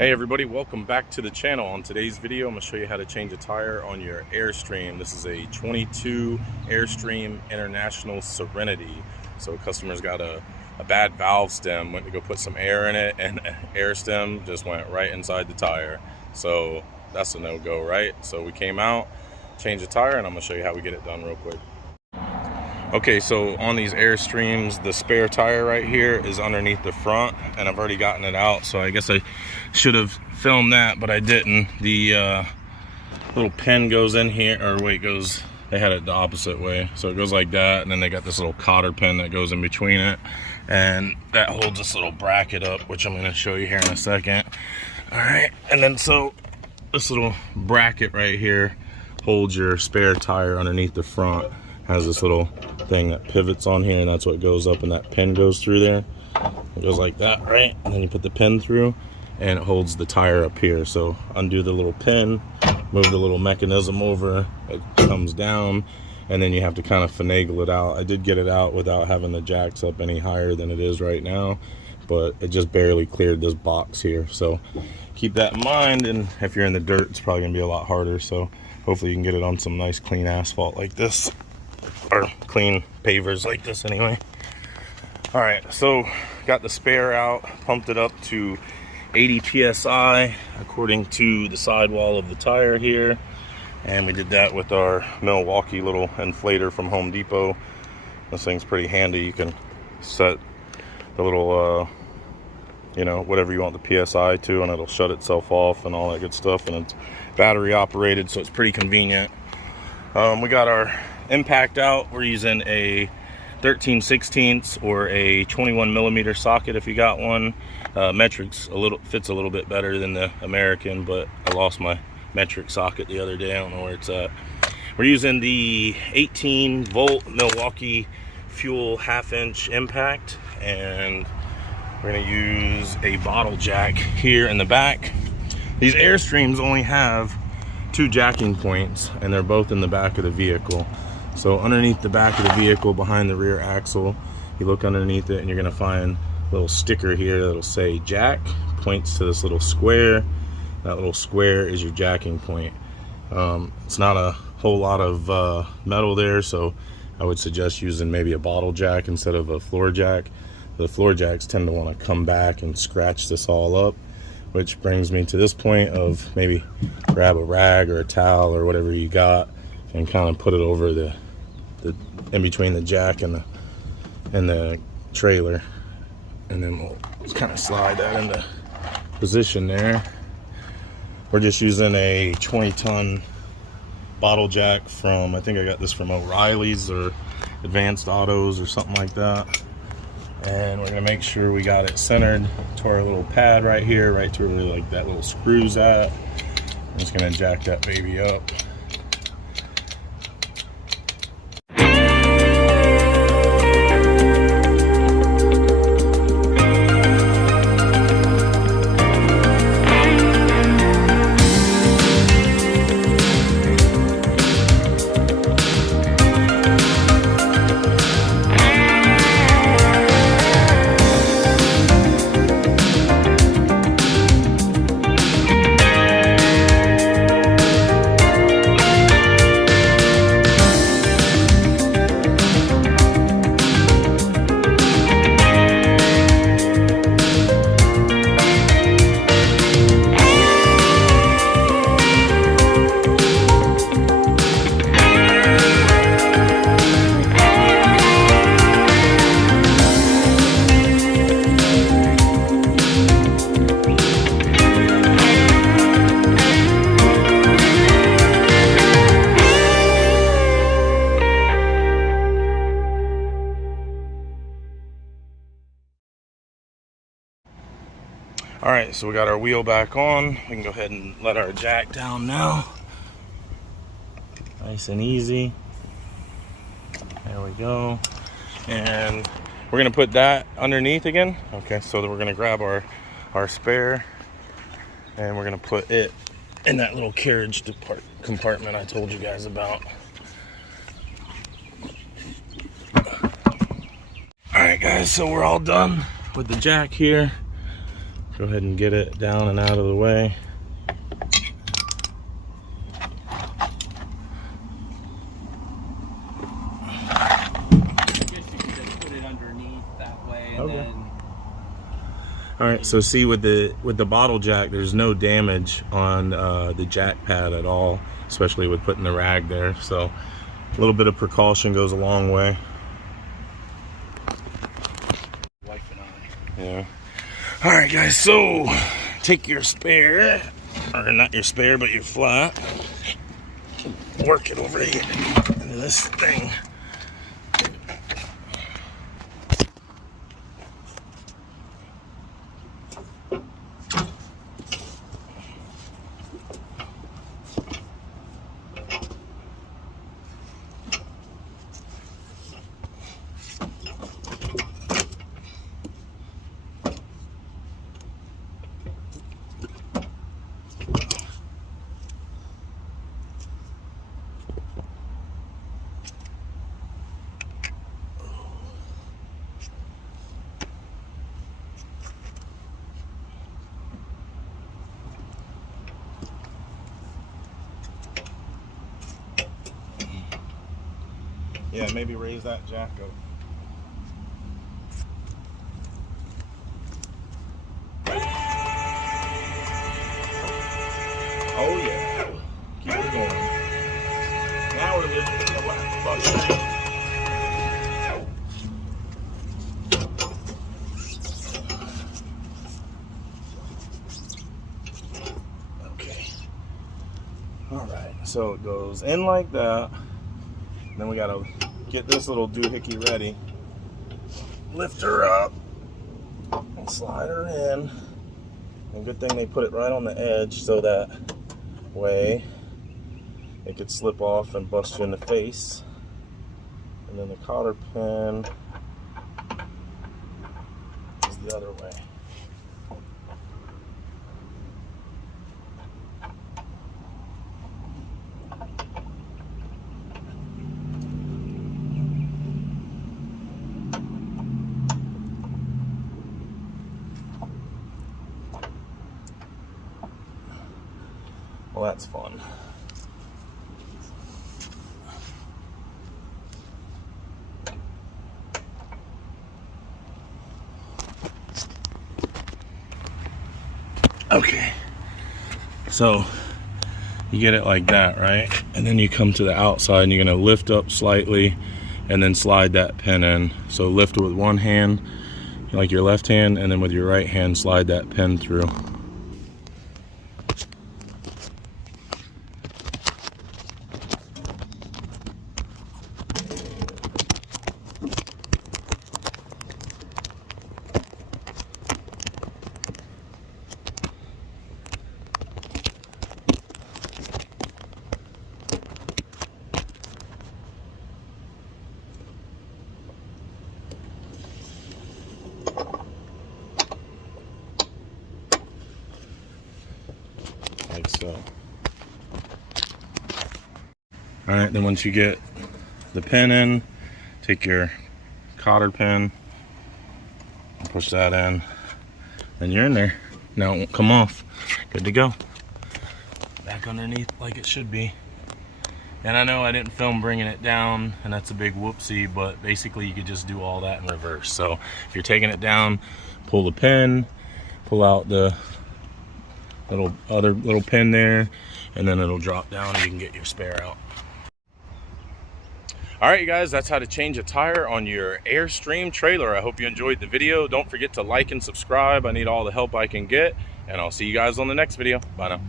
Hey everybody, welcome back to the channel. On today's video, I'm going to show you how to change a tire on your Airstream. This is a 22 Airstream International Serenity. So customer's got a bad valve stem, went to go put some air in it, and air stem just went right inside the tire. So that's a no-go, right? So we came out, changed the tire, and I'm going to show you how we get it done real quick. Okay, so on these Airstreams, the spare tire right here is underneath the front, and I've already gotten it out, so I guess I should have filmed that, but I didn't. The little pin goes in here, or wait, they had it the opposite way. So it goes like that, and then they got this little cotter pin that goes in between it, and that holds this little bracket up, which I'm gonna show you here in a second. All right, and then so this little bracket right here holds your spare tire underneath the front. Has this little thing that pivots on here, and that's what goes up, and that pin goes through there. It goes like that, right? And then you put the pin through, and it holds the tire up here. So undo the little pin, move the little mechanism over, it comes down, and then you have to kind of finagle it out. I did get it out without having the jacks up any higher than it is right now, but it just barely cleared this box here. So keep that in mind, and if you're in the dirt, it's probably gonna be a lot harder. So hopefully you can get it on some nice clean asphalt like this, or clean pavers like this anyway. All right, so got the spare out, pumped it up to 80 psi according to the sidewall of the tire here, and we did that with our Milwaukee little inflator from Home Depot. This thing's pretty handy. You can set the little you know, whatever you want the psi to, and it'll shut itself off and all that good stuff, and it's battery operated, so it's pretty convenient. We got our impact out. We're using a 13/16 or a 21 millimeter socket if you got one. Metric's fits a little bit better than the American, but I lost my metric socket the other day. I don't know where it's at. We're using the 18 volt Milwaukee fuel 1/2 inch impact, and we're going to use a bottle jack here in the back. These Airstreams only have 2 jacking points, and they're both in the back of the vehicle. So underneath the back of the vehicle, behind the rear axle, you look underneath it, and you're gonna find a little sticker here that'll say jack, points to this little square. That little square is your jacking point. It's not a whole lot of metal there, so I would suggest using maybe a bottle jack instead of a floor jack. The floor jacks tend to want to come back and scratch this all up, which brings me to this point of maybe grab a rag or a towel or whatever you got and kind of put it over the in between the jack and the trailer, and then we'll just kind of slide that into position there. We're just using a 20-ton bottle jack from, I think I got this from O'Reilly's or Advanced Autos or something like that. And we're gonna make sure we got it centered to our little pad right here, right to where like that little screw's at. I'm just gonna jack that baby up. All right, so we got our wheel back on. We can go ahead and let our jack down now. Nice and easy. There we go. And we're gonna put that underneath again. Okay, so then we're gonna grab our spare, and we're gonna put it in that little carriage compartment I told you guys about. All right, guys, so we're all done with the jack here. Go ahead and get it down and out of the way. Okay. All right, so see with the bottle jack, there's no damage on the jack pad at all, especially with putting the rag there. So a little bit of precaution goes a long way. Wife and I. Yeah. All right, guys. So take your spare, or not your spare, but your flat. Work it over here into this thing. Yeah, maybe raise that jack up. Oh yeah. Keep it going. Now we're lifting the left button. Okay. Alright, so it goes in like that. Then we gotta get this little doohickey ready. Lift her up and slide her in. And good thing they put it right on the edge so that way it could slip off and bust you in the face. And then the cotter pin is the other way. Well, that's fun. Okay, so you get it like that, right? And then you come to the outside and you're gonna lift up slightly and then slide that pin in. So lift it with one hand, like your left hand, and then with your right hand slide that pin through. Like so. All right, then once you get the pin in, take your cotter pin, push that in, then you're in there. Now it won't come off. Good to go. Back underneath like it should be. And I know I didn't film bringing it down, and that's a big whoopsie, but basically you could just do all that in reverse. So if you're taking it down, pull the pin, pull out the little pin there, and then it'll drop down and you can get your spare out. All right, you guys, that's how to change a tire on your Airstream trailer. I hope you enjoyed the video. Don't forget to like and subscribe. I need all the help I can get, and I'll see you guys on the next video. Bye now.